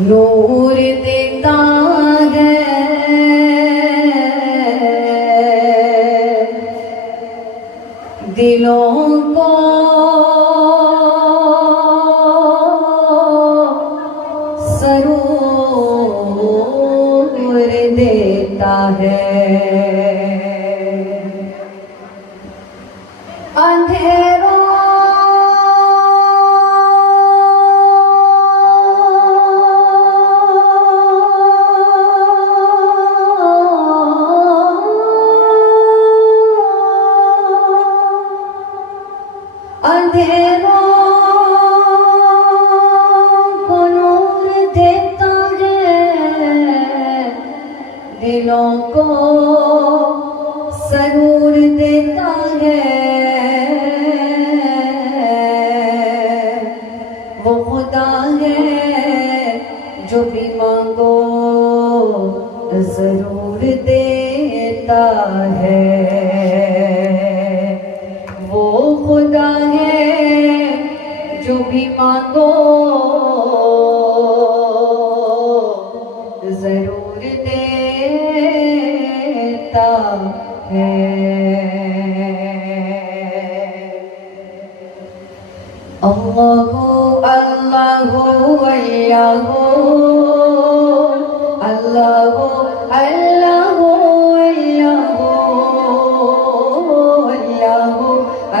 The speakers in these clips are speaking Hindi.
नूर देता है दिलों को सरूर देता है अंधेरों अंधेरों को नूर देता है दिलों को सरूर देता है वो खुदा है जो भी मांगो जरूर देता है वो खुदा है जो भी मांगो जरूर देता है अल्लाहु अल्लाहु अल्लाहु अल्लाहु अल्लाहु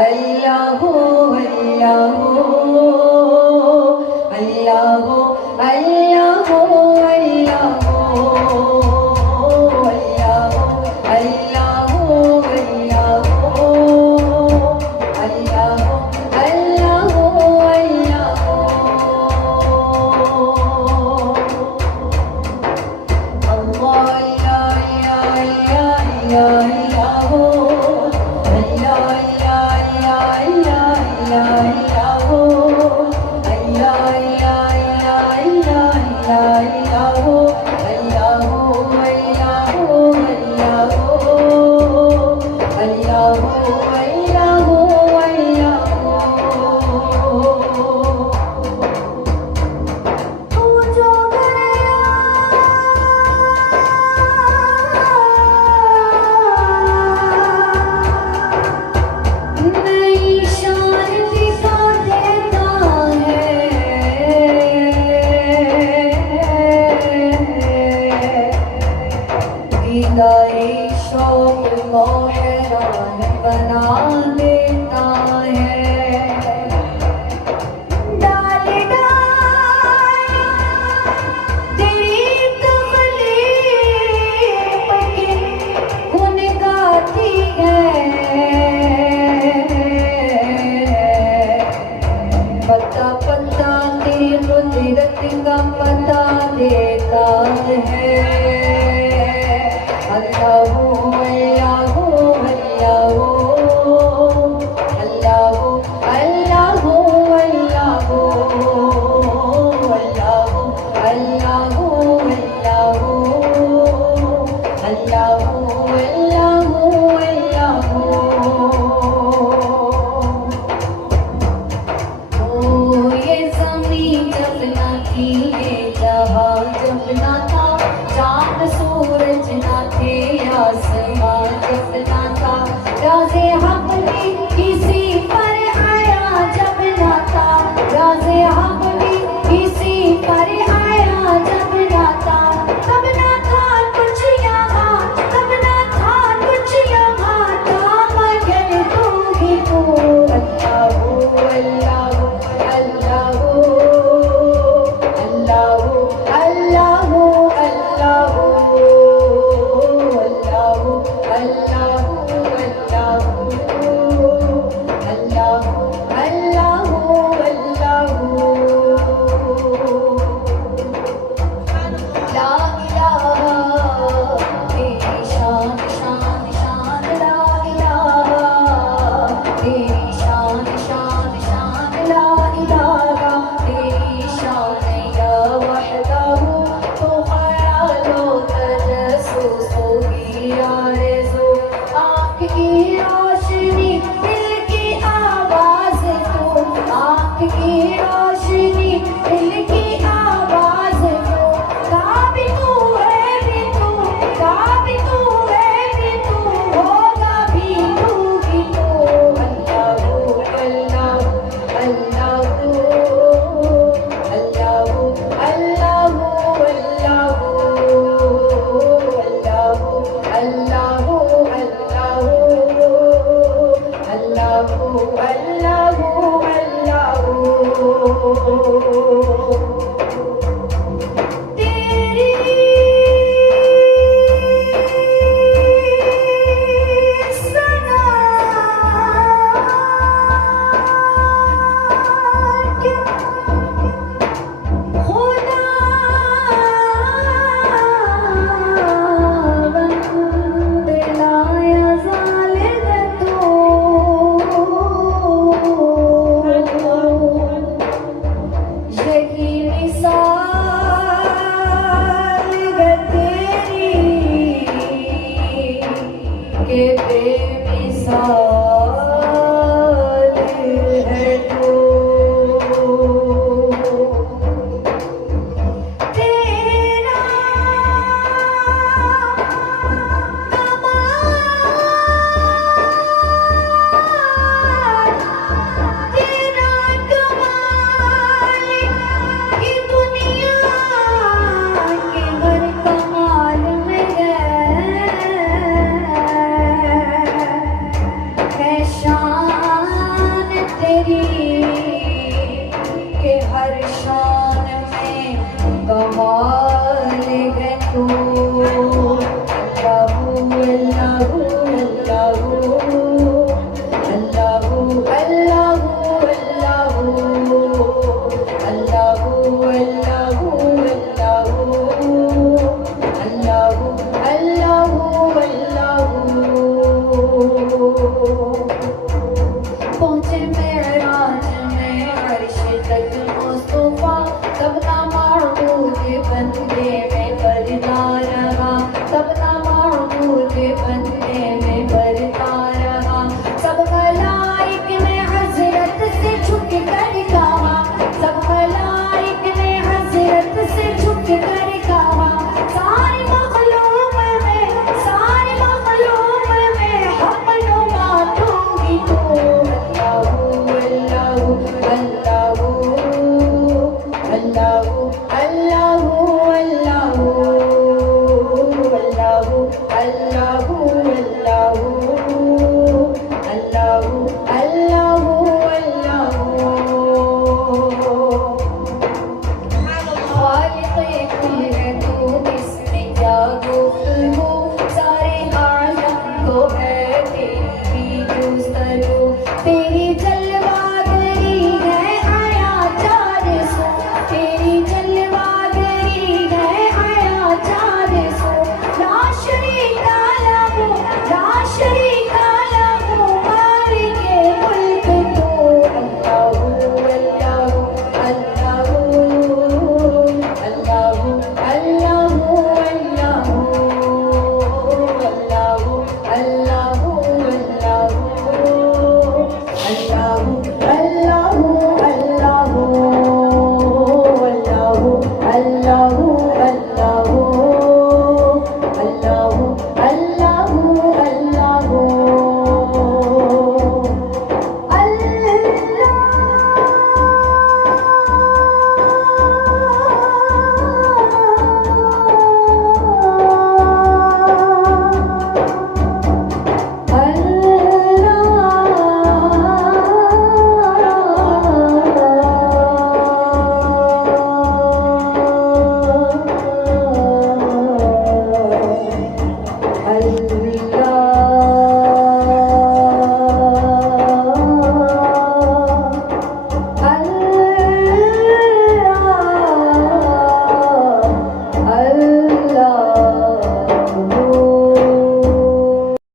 अल्लाहु अल्लाहु अल्लाहु अल्लाहु शौक को हैरान बना देता है डाल डाल तेरी तकलीफ की गुन गाती है पता पता तेरी कुदरत का पता देता है अल्लाहु अल्लाहु अल्लाहु की रोशनी दिल की आवाज तू, आँख की रोशनी दिल की आवाज तू, काबी तू है भी तू, काबी तू है भी तू, होगा भी तू ही तू। अल्लाहू अल्लाहू अल्लाहू अल्लाहू अल्लाहू अल्लाहू अल्लाहू अल्लाहू अल्लाहू अल्लाहू तेरी सना के खुदा बंद लाया जालिम तू, यही मिसाल है तेरी के बेमिसाल